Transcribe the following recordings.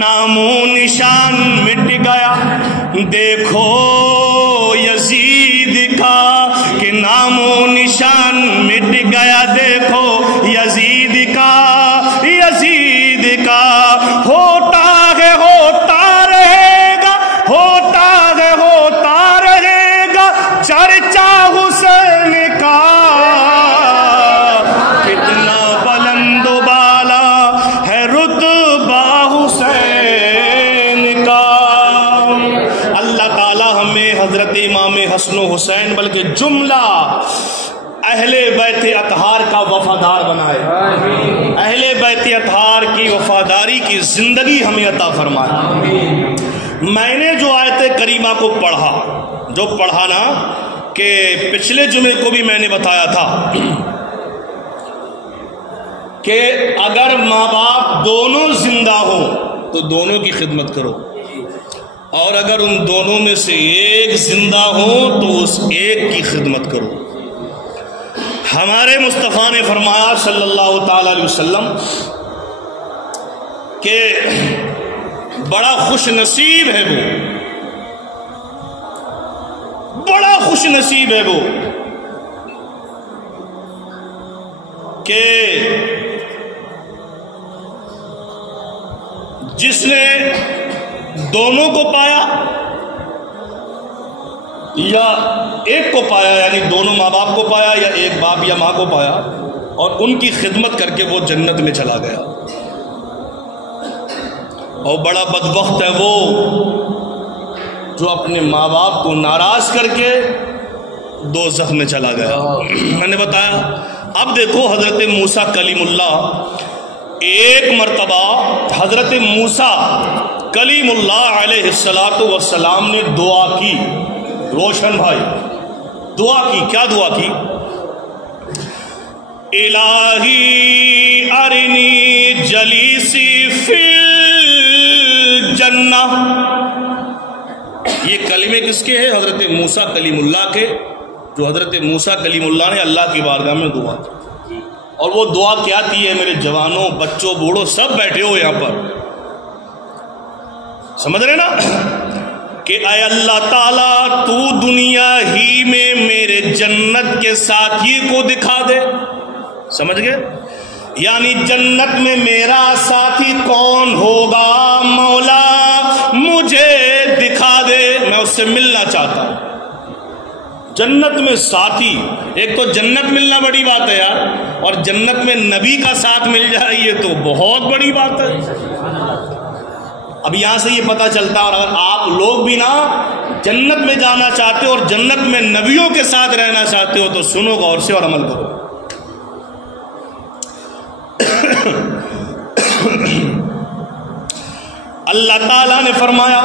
نامو نشان مٹ گیا دیکھو یزید کا، کہ نامو نشان مٹ گیا دیکھو یزید کا، یزید کا ہوتا ہے ہوتا رہے گا، ہوتا ہے ہوتا رہے گا چرچا حسین کا، کتنا بلند و بالا ہے رتبہ حسین کا۔ اللہ تعالی ہمیں حضرت امام حسن و حسین بلکہ جملہ اہل بیت اطہار کا وفادار بنائے، اہل بیت اطہار کی وفاداری کی زندگی ہمیں عطا فرمائے۔ میں نے جو آیت کریمہ کو پڑھا نا، کہ پچھلے جمعے کو بھی میں نے بتایا تھا کہ اگر ماں باپ دونوں زندہ ہوں تو دونوں کی خدمت کرو، اور اگر ان دونوں میں سے ایک زندہ ہو تو اس ایک کی خدمت کرو۔ ہمارے مصطفیٰ نے فرمایا صلی اللہ تعالی علیہ وسلم کہ بڑا خوش نصیب ہے وہ، بڑا خوش نصیب ہے وہ کہ جس نے دونوں کو پایا یا ایک کو پایا، یعنی دونوں ماں باپ کو پایا یا ایک باپ یا ماں کو پایا، اور ان کی خدمت کر کے وہ جنت میں چلا گیا۔ اور بڑا بدبخت ہے وہ جو اپنے ماں باپ کو ناراض کر کے دوزخ میں چلا گیا۔ میں نے بتایا، اب دیکھو حضرت موسیٰ کلیم اللہ، ایک مرتبہ حضرت موسیٰ کلیم اللہ علیہ السلام نے دعا کی، روشن بھائی دعا کی، کیا دعا کی؟ الہی ارنی جلیسی فی الجنہ۔ یہ کلمے کس کے ہیں؟ حضرت موسیٰ کلیم اللہ کے، جو حضرت موسیٰ کلیم اللہ نے اللہ کی بارگاہ میں دعا کی۔ اور وہ دعا کیا تھی ہے میرے جوانوں، بچوں، بوڑھوں سب بیٹھے ہو یہاں پر، سمجھ رہے نا، کہ اے اللہ تعالیٰ تو دنیا ہی میں میرے جنت کے ساتھی کو دکھا دے، سمجھ گئے؟ یعنی جنت میں میرا ساتھی کون ہوگا مولا مجھے دکھا دے، میں اس سے ملنا چاہتا ہوں۔ جنت میں ساتھی، ایک تو جنت ملنا بڑی بات ہے یار، اور جنت میں نبی کا ساتھ مل جائے یہ تو بہت بڑی بات ہے۔ اب یہاں سے یہ پتہ چلتا ہے، اور اگر آپ لوگ بھی نا جنت میں جانا چاہتے ہو اور جنت میں نبیوں کے ساتھ رہنا چاہتے ہو تو سنو غور سے اور عمل کرو۔ اللہ تعالیٰ نے فرمایا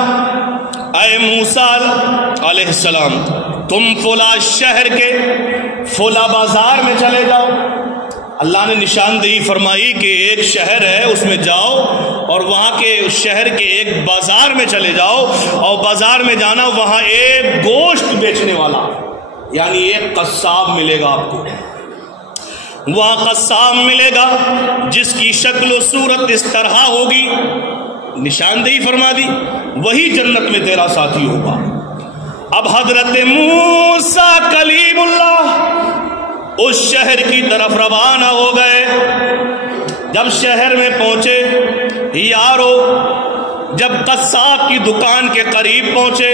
اے موسیٰ علیہ السلام تم فلاں شہر کے فلاں بازار میں چلے جاؤ۔ اللہ نے نشاندہی فرمائی کہ ایک شہر ہے اس میں جاؤ اور وہاں کے شہر کے ایک بازار میں چلے جاؤ، اور بازار میں جانا وہاں ایک گوشت بیچنے والا یعنی ایک قصاب ملے گا آپ کو، وہاں قصاب ملے گا جس کی شکل و صورت اس طرح ہوگی، نشاندہی فرما دی، وہی جنت میں تیرا ساتھی ہوگا۔ اب حضرت موسیٰ کلیم اللہ اس شہر کی طرف روانہ ہو گئے۔ جب شہر میں پہنچے یارو، جب قصاب کی دکان کے قریب پہنچے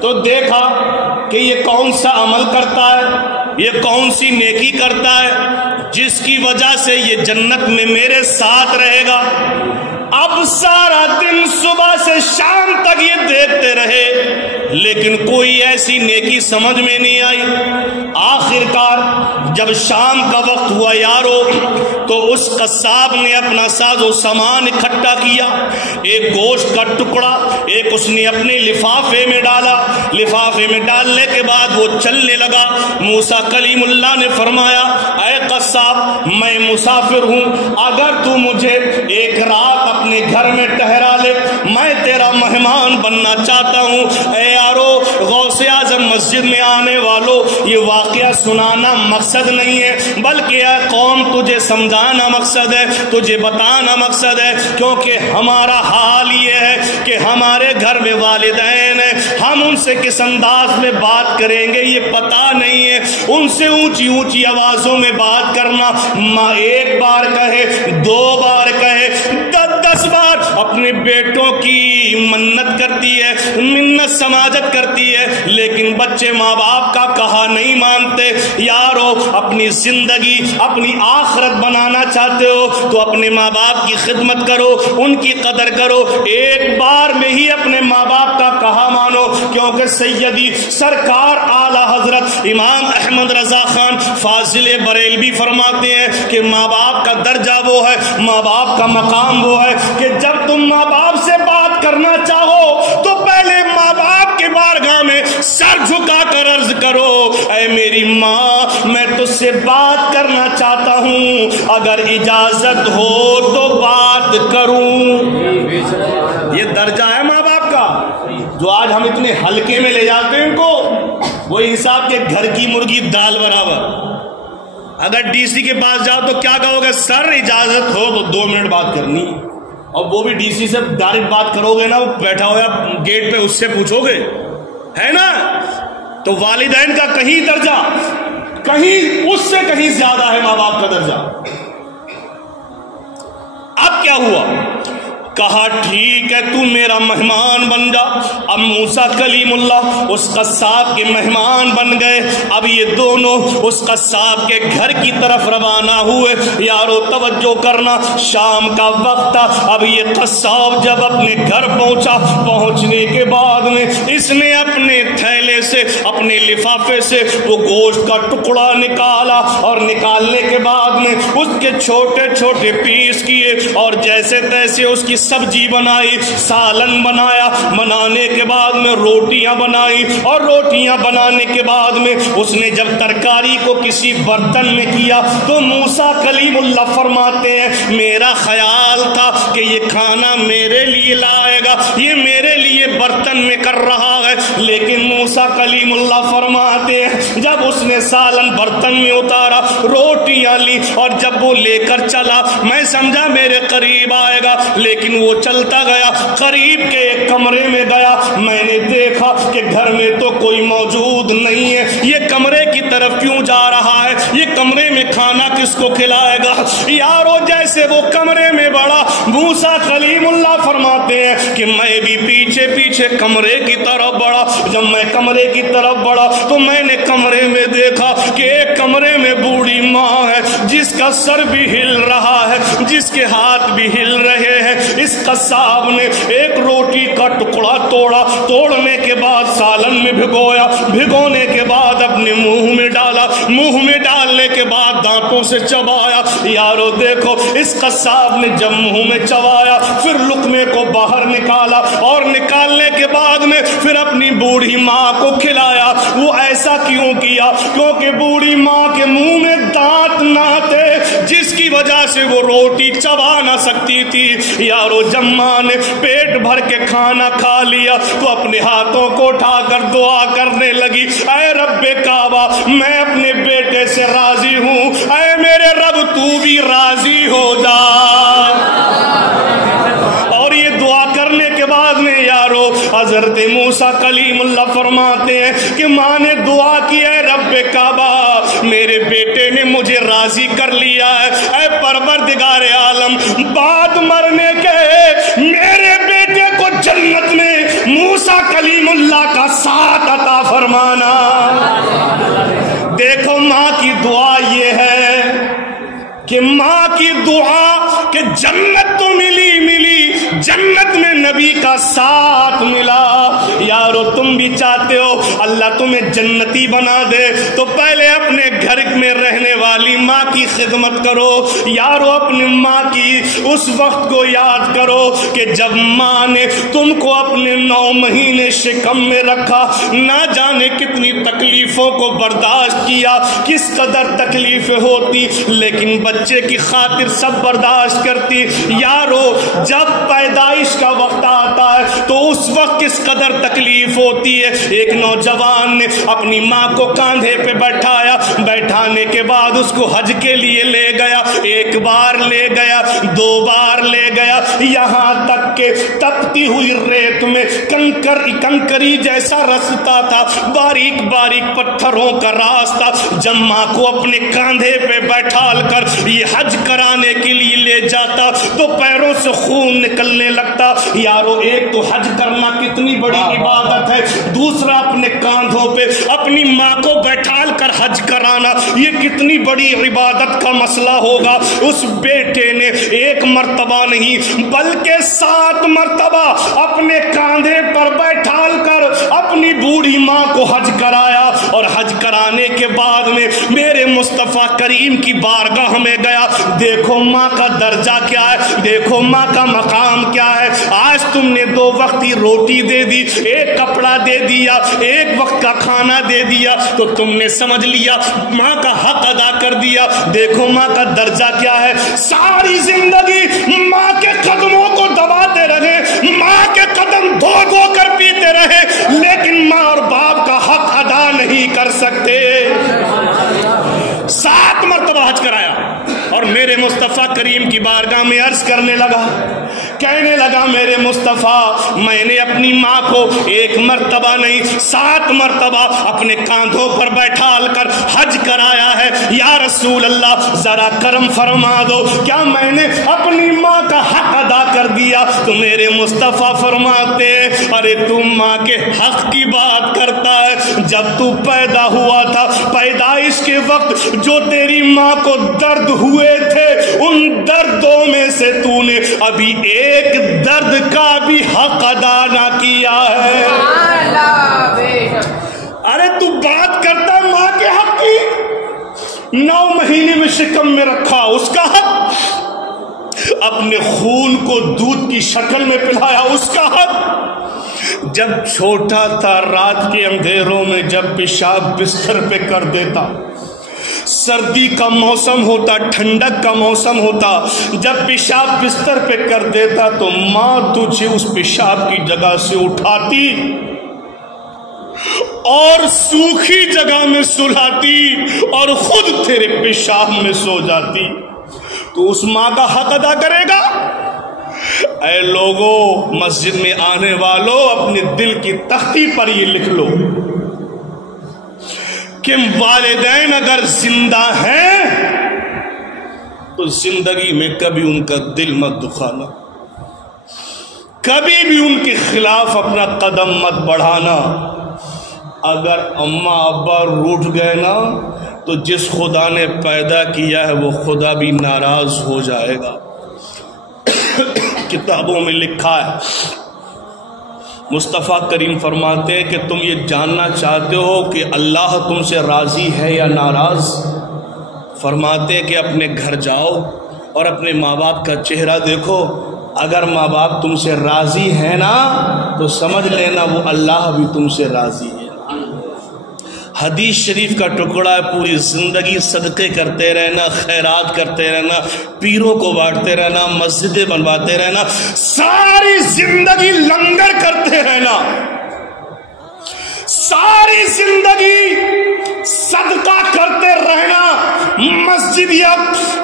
تو دیکھا کہ یہ کون سا عمل کرتا ہے، یہ کون سی نیکی کرتا ہے جس کی وجہ سے یہ جنت میں میرے ساتھ رہے گا۔ اب سارا دن صبح سے شام تک یہ دیکھتے رہے لیکن کوئی ایسی نیکی سمجھ میں نہیں آئی۔ آخرکار جب شام کا وقت ہوا یارو تو اس قصاب نے اپنا ساز و سامان اکٹھا کیا، ایک گوشت کا ٹکڑا ایک اس نے اپنے لفافے میں ڈالا، لفافے میں ڈالنے کے بعد وہ چلنے لگا۔ موسیٰ کلیم اللہ نے فرمایا اے قصاب میں مسافر ہوں، اگر تو مجھے ایک رات اپنے گھر میں ٹھہرا لے، میں تیرا مہمان بننا چاہتا ہوں۔ اے یارو غوث اعظم مسجد میں آنے والوں یہ واقعہ سنانا مقصد نہیں ہے، بلکہ اے قوم تجھے سمجھانا مقصد ہے، تجھے بتانا مقصد ہے، کیونکہ ہمارا حال یہ ہے کہ ہمارے گھر میں والدین ہیں، ہم ان سے کس انداز میں بات کریں گے یہ پتہ نہیں ہے۔ ان سے اونچی اونچی آوازوں میں بات کرنا، ماں ایک بار کہے، 2 بار کہے، 10 بار اپنے بیٹوں کی منت کرتی ہے، منت سماجت کرتی ہے، لیکن بچے ماں باپ کا کہا نہیں مانتے۔ یارو اپنی زندگی اپنی آخرت بنانا چاہتے ہو تو اپنے ماں باپ کی خدمت کرو، ان کی قدر کرو، ایک بار میں ہی اپنے ماں باپ کا کہا مانو، کیونکہ سیدی سرکار اعلی حضرت امام احمد رضا خان فاضل بریلوی فرماتے ہیں کہ ماں باپ کا درجہ وہ ہے، ماں باپ کا مقام وہ ہے کہ جب تم ماں باپ سے بات کرنا چاہو تو پہلے ماں باپ کے بارگاہ میں سر جھکا کر عرض کرو، اے میری ماں میں تجھ سے بات کرنا چاہتا ہوں، اگر اجازت ہو تو بات کروں۔ یہ درجہ ہے ماں باپ کا جو آج ہم اتنے ہلکے میں لے جاتے ہیں ان کو، وہی حساب کے گھر کی مرغی دال برابر۔ اگر ڈی سی کے پاس جاؤ تو کیا کہو گے؟ سر اجازت ہو تو 2 منٹ بات کرنی، اور وہ بھی ڈی سی سے ڈائریکٹ بات کرو گے نا، وہ بیٹھا ہوا گیٹ پہ اس سے پوچھو گے، ہے نا؟ تو والدین کا کہیں درجہ کہیں اس سے کہیں زیادہ ہے ماں باپ کا درجہ۔ اب کیا ہوا؟ کہا ٹھیک ہے تو میرا مہمان بن جا۔ اب موسیٰ کلیم اللہ اس قصاب کے مہمان بن گئے۔ اب یہ دونوں اس قصاب کے گھر کی طرف روانہ ہوئے۔ یارو توجہ کرنا، شام کا وقت تھا۔ اب یہ قصاب جب اپنے گھر پہنچا، پہنچنے کے بعد میں اس نے اپنے تھیلے سے، اپنے لفافے سے وہ گوشت کا ٹکڑا نکالا، اور نکالنے کے بعد میں اس کے چھوٹے چھوٹے پیس کیے، اور جیسے تیسے اس کی سبزی بنائی، سالن بنایا، بنانے کے بعد میں روٹیاں بنائی، اور روٹیاں بنانے کے بعد میں اس نے جب ترکاری کو کسی برتن میں کیا تو موسیٰ کلیم اللہ فرماتے ہیں میرا خیال تھا کہ یہ کھانا میرے لیے لائے گا، یہ میرے لیے برتن میں کر رہا ہے، لیکن موسیٰ کلیم اللہ فرماتے ہیں جب اس نے سالن برتن میں اتارا، روٹیاں لی، اور جب وہ لے کر چلا میں سمجھا میرے قریب آئے گا، لیکن وہ چلتا گیا، قریب کے ایک کمرے میں گیا، میں نے دیکھا کہ گھر میں تو کوئی موجود نہیں ہے، یہ کمرے کی طرف کیوں جا رہا ہے، یہ کمرے میں کھانا کس کو کھلائے گا؟ یارو جیسے وہ کمرے میں بڑھا، موسیٰ کلیم اللہ فرماتے ہیں کہ میں بھی پیچھے پیچھے کمرے کی طرف بڑھا۔ جب میں کمرے کی طرف بڑھا تو میں نے کمرے میں دیکھا کہ ایک کمرے میں بوڑھی ماں ہے جس کا سر بھی ہل رہا ہے، جس کے ہاتھ بھی ہل رہے ہیں۔ اس قصاب نے ایک روٹی کا ٹکڑا توڑا، توڑنے کے بعد سالن میں بھگویا، بھگونے کے بعد اپنے منہ میں ڈالا، منہ میں ڈالنے کے بعد دانتوں سے چبایا۔ یارو دیکھو اس قصاب نے جب منہ میں چبایا پھر لقمے کو باہر نکالا، اور نکالنے کے بعد میں پھر اپنی بوڑھی ماں کو کھلایا۔ وہ ایسا کیوں کیا؟ کیونکہ بوڑھی ماں کے منہ میں دانت نہ تھے جس کی وجہ سے وہ روٹی چبا نہ سکتی تھی۔ یارو جب ماں نے پیٹ بھر کے کھانا کھا لیا تو اپنے ہاتھوں کو اٹھا کر دعا کرنے لگی، اے رب کعبہ میں اپنے بیٹے سے راضی ہوں، اے میرے رب تو بھی راضی ہو جا۔ اور یہ دعا کرنے کے بعد میں یارو حضرت موسیٰ کلیم اللہ فرماتے ہیں کہ ماں نے دعا کی، اے رب کعبہ میرے بیٹے نے مجھے راضی کر لیا ہے، اے پروردگار عالم بعد مرنے کے میرے بیٹے کو جنت میں موسیٰ کلیم اللہ کا ساتھ عطا فرمانا۔ دیکھو ماں کی دعا یہ ہے کہ ماں کی دعا کہ جنت تو ملی جنت میں نبی کا ساتھ ملا۔ یارو تم بھی چاہتے ہو اللہ تمہیں جنتی بنا دے تو پہلے اپنے گھر میں رہنے والی ماں کی خدمت کرو۔ یارو اپنی ماں کی اس وقت کو یاد کرو کہ جب ماں نے تم کو اپنے 9 مہینے شکم میں رکھا، نہ جانے کتنی تکلیفوں کو برداشت کیا، کس قدر تکلیفیں ہوتی، لیکن بچے کی خاطر سب برداشت کرتی۔ یارو جب پیدائش کا وقت آتا ہے تو اس وقت کس قدر قدر تکلیف ہوتی ہے. ایک نوجوان نے اپنی ماں کو کاندھے پہ بیٹھایا, بیٹھانے کے بعد اس کو حج کے لیے لے گیا. ایک بار لے گیا, 2 بار لے گیا, یہاں تک کہ تپتی ہوئی ریت میں کنکری جیسا رستا تھا, باریک باریک پتھروں کا راستہ. جب ماں کو اپنے کاندھے پہ بیٹھال کر یہ حج کرانے کے لیے لے جاتا تو پیروں سے خون نکلنے لگتا. یارو, ایک تو حج کرنا کتنی بڑی عبادت ہے, دوسرا اپنے کاندھوں پہ اپنی ماں کو بیٹھال کر حج کرانا یہ کتنی بڑی عبادت کا مسئلہ ہوگا. اس بیٹے نے 1 مرتبہ نہیں بلکہ 7 مرتبہ اپنے کاندھے پر بیٹھال کر اپنی بوڑھی ماں کو حج کرایا. اور حج کرانے کے بعد میں میرے مصطفیٰ کریم کی بارگاہ میں گیا. دیکھو ماں کا درجہ کیا ہے, دیکھو ماں کا مقام کیا ہے. آج تم نے 2 وقت کی روٹی دے دی, 1 کپڑا دے دیا, 1 وقت کا کھانا دے دیا, تو تم نے سمجھ لیا ماں کا حق ادا کر دیا. دیکھو ماں کا درجہ کیا ہے. ساری زندگی ماں کے قدموں کو دباتے رہے, ماں کے قدم دھو دھو کر پیتے رہے, لیکن ماں اور باپ کا حق ادا نہیں کر سکتے. 7 مرتبہ حج کرایا اور میرے مصطفیٰ کریم کی بارگاہ میں عرض کرنے لگا, کہنے لگا میرے مصطفیٰ میں نے اپنی ماں کو 1 مرتبہ نہیں 7 مرتبہ اپنے کاندھوں پر بیٹھال کر حج کرایا ہے. یا رسول اللہ ذرا کرم فرما دو, کیا میں نے اپنی ماں کا حق ادا کر دیا؟ تو میرے مصطفیٰ فرماتے ارے تم ماں کے حق کی بات کرتا ہے. جب تو پیدا ہوا تھا, پیدائش کے وقت جو تیری ماں کو درد ہوئے تھے, ان دردوں میں سے تو نے ابھی ایک درد کا بھی حق ادا نہ کیا ہے. ارے تو بات کرتا ہے ماں کے حق کی, 9 مہینے میں شکم میں رکھا اس کا حق, اپنے خون کو دودھ کی شکل میں پلایا اس کا حق, جب چھوٹا تھا رات کے اندھیروں میں جب پیشاب بستر پہ کر دیتا, سردی کا موسم ہوتا, ٹھنڈک کا موسم ہوتا, جب پیشاب بستر پہ کر دیتا تو ماں تجھے اس پیشاب کی جگہ سے اٹھاتی اور سوکھی جگہ میں سلاتی اور خود تیرے پیشاب میں سو جاتی. تو اس ماں کا حق ادا کرے گا؟ اے لوگوں, مسجد میں آنے والوں, اپنے دل کی تختی پر یہ لکھ لو کہ والدین اگر زندہ ہیں تو زندگی میں کبھی ان کا دل مت دکھانا, کبھی بھی ان کے خلاف اپنا قدم مت بڑھانا. اگر اماں ابا روٹھ گئے نا تو جس خدا نے پیدا کیا ہے وہ خدا بھی ناراض ہو جائے گا. کتابوں میں لکھا ہے, مصطفیٰ کریم فرماتے ہیں کہ تم یہ جاننا چاہتے ہو کہ اللہ تم سے راضی ہے یا ناراض؟ فرماتے ہیں کہ اپنے گھر جاؤ اور اپنے ماں باپ کا چہرہ دیکھو, اگر ماں باپ تم سے راضی ہے نا تو سمجھ لینا وہ اللہ بھی تم سے راضی ہے. حدیث شریف کا ٹکڑا ہے, پوری زندگی صدقے کرتے رہنا, خیرات کرتے رہنا, پیروں کو بانٹتے رہنا, مسجدیں بنواتے رہنا, ساری زندگی لنگر کرتے رہنا, ساری زندگی صدقہ کرتے رہنا, مسجد یا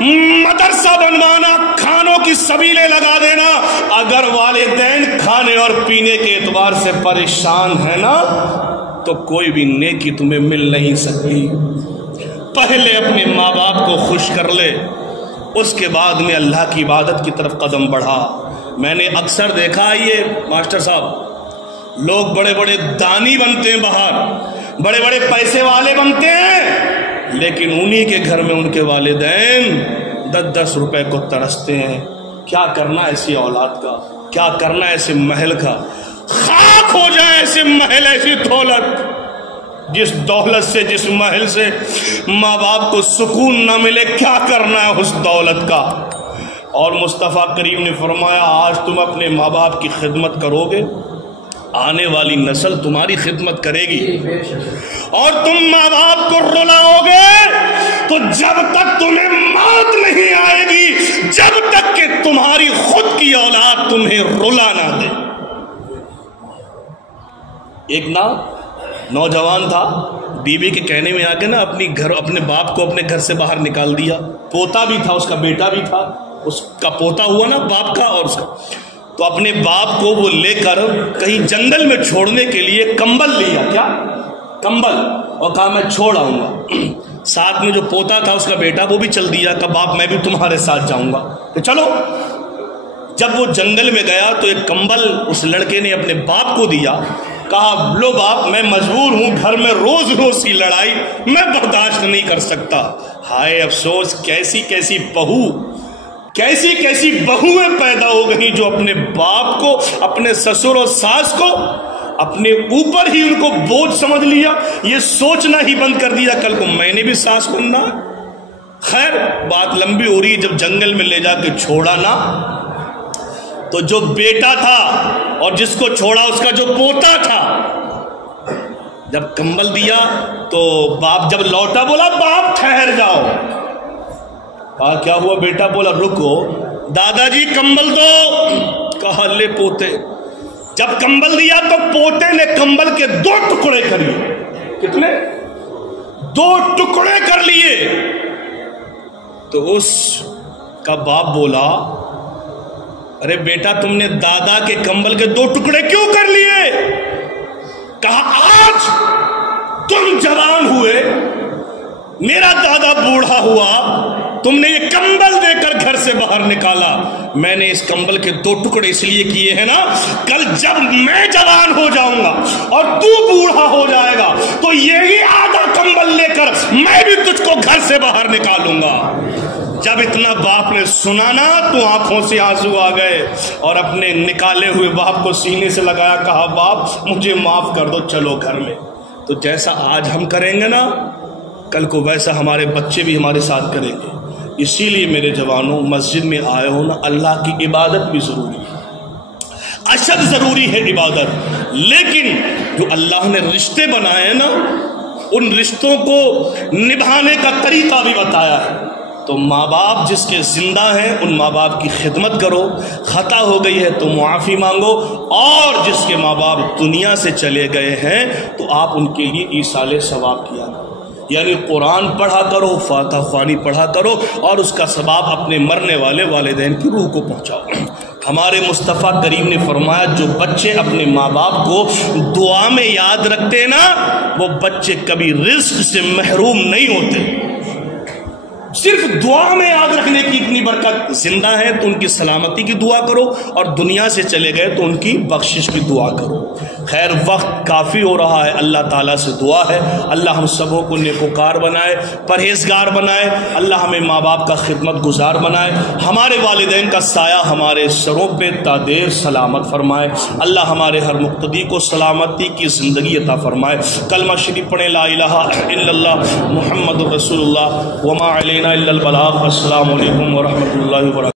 مدرسہ بنوانا, کھانوں کی سبیلیں لگا دینا. اگر والدین کھانے اور پینے کے اعتبار سے پریشان ہے نا تو کوئی بھی نیکی تمہیں مل نہیں سکتی. پہلے اپنے ماں باپ کو خوش کر لے, اس کے بعد میں اللہ کی عبادت کی طرف قدم بڑھا. میں نے اکثر دیکھا یہ ماسٹر صاحب لوگ بڑے بڑے دانی بنتے ہیں, باہر بڑے بڑے پیسے والے بنتے ہیں, لیکن انہی کے گھر میں ان کے والدین 10-10 روپے کو ترستے ہیں. کیا کرنا ایسی اولاد کا, کیا کرنا ایسے محل کا, خاک ہو جائے ایسے محل, ایسی دولت, جس دولت سے, جس محل سے ماں باپ کو سکون نہ ملے, کیا کرنا ہے اس دولت کا. اور مصطفیٰ کریم نے فرمایا آج تم اپنے ماں باپ کی خدمت کرو گے, آنے والی نسل تمہاری خدمت کرے گی, اور تم ماں باپ کو رلاؤ گے تو جب تک تمہیں موت نہیں آئے گی, جب تک کہ تمہاری خود کی اولاد تمہیں رلا نہ دے. ایک نوجوان تھا، بیوی کے کہنے میں آ کے اپنے باپ کو اپنے گھر سے باہر نکال دیا. پوتا بھی تھا، اس کا بیٹا بھی تھا، اس کا پوتا ہوا نا باپ کا اور اس کا. تو اپنے باپ کو وہ لے کر کہیں جنگل میں چھوڑنے کے لیے کمبل لیا. کیا؟ کمبل. اور کہا میں چھوڑ آؤں گا. ساتھ میں جو پوتا تھا اس کا بیٹا وہ بھی چل دیا کہ باپ میں بھی تمہارے ساتھ جاؤں گا. کہ چلو. جب وہ جنگل میں گیا تو ایک کمبل اس لڑکے نے اپنے باپ کو دیا. کہا لو باپ میں مجبور ہوں، گھر میں روز روز کی لڑائی میں برداشت نہیں کر سکتا. ہائے افسوس، کیسی کیسی بہویں پیدا ہو گئی جو اپنے باپ کو، اپنے سسر اور ساس کو اپنے اوپر ہی ان کو بوجھ سمجھ لیا. یہ سوچنا ہی بند کر دیا کل کو میں نے بھی ساس بننا. خیر بات لمبی ہو رہی ہے. جب جنگل میں لے جا کے چھوڑا نا تو جو بیٹا تھا اور جس کو چھوڑا اس کا جو پوتا تھا، جب کمبل دیا تو باپ جب لوٹا بولا باپ ٹھہر جاؤ. کہا کیا ہوا بیٹا؟ بولا رکو دادا جی کمبل دو. کہا لے پوتے. جب کمبل دیا تو پوتے نے کمبل کے 2 ٹکڑے کر لیے. کتنے؟ 2 ٹکڑے کر لیے. تو اس کا باپ بولا ارے بیٹا تم نے دادا کے کمبل کے 2 ٹکڑے کیوں کر لیے؟ کہا آج تم جوان ہوئے، میرا دادا بوڑھا ہوا، تم نے یہ کمبل دے کر گھر سے باہر نکالا. میں نے اس کمبل کے 2 ٹکڑے اس لیے کیے ہیں نا، کل جب میں جوان ہو جاؤں گا اور تو بوڑھا ہو جائے گا تو یہی آدھا کمبل لے کر میں بھی تجھ کو گھر سے باہر نکالوں گا. جب اتنا باپ نے سنا نا تو آنکھوں سے آنسو آ گئے اور اپنے نکالے ہوئے باپ کو سینے سے لگایا. کہا باپ مجھے معاف کر دو، چلو گھر میں. تو جیسا آج ہم کریں گے نا کل کو ویسا ہمارے بچے بھی ہمارے ساتھ کریں گے. اسی لیے میرے جوانوں مسجد میں آئے ہو نا، اللہ کی عبادت بھی ضروری ہے، اشد ضروری ہے عبادت. لیکن جو اللہ نے رشتے بنائے ہیں نا ان رشتوں کو نبھانے کا طریقہ بھی بتایا ہے. تو ماں باپ جس کے زندہ ہیں ان ماں باپ کی خدمت کرو، خطا ہو گئی ہے تو معافی مانگو، اور جس کے ماں باپ دنیا سے چلے گئے ہیں تو آپ ان کے لیے ایصال ثواب کیا کرو. یعنی قرآن پڑھا کرو، فاتحہ خوانی پڑھا کرو اور اس کا ثواب اپنے مرنے والے والدین کی روح کو پہنچاؤ. ہمارے مصطفیٰ کریم نے فرمایا جو بچے اپنے ماں باپ کو دعا میں یاد رکھتے نا وہ بچے کبھی رزق سے محروم نہیں ہوتے. صرف دعا میں یاد رکھنے کی اتنی برکت. زندہ ہے تو ان کی سلامتی کی دعا کرو اور دنیا سے چلے گئے تو ان کی بخشش کی دعا کرو. خیر وقت کافی ہو رہا ہے. اللہ تعالیٰ سے دعا ہے اللہ ہم سبوں کو نیکوکار بنائے، پرہیزگار بنائے. اللہ ہمیں ماں باپ کا خدمت گزار بنائے. ہمارے والدین کا سایہ ہمارے سروں پہ تا دیر سلامت فرمائے. اللہ ہمارے ہر مقتدی کو سلامتی کی زندگی عطا فرمائے. کلمہ شریف پڑھیں لا الہ الا اللہ محمد رسول اللہ وما علینا الا البلاغ. السلام علیکم ورحمۃ اللہ وبرکاتہ.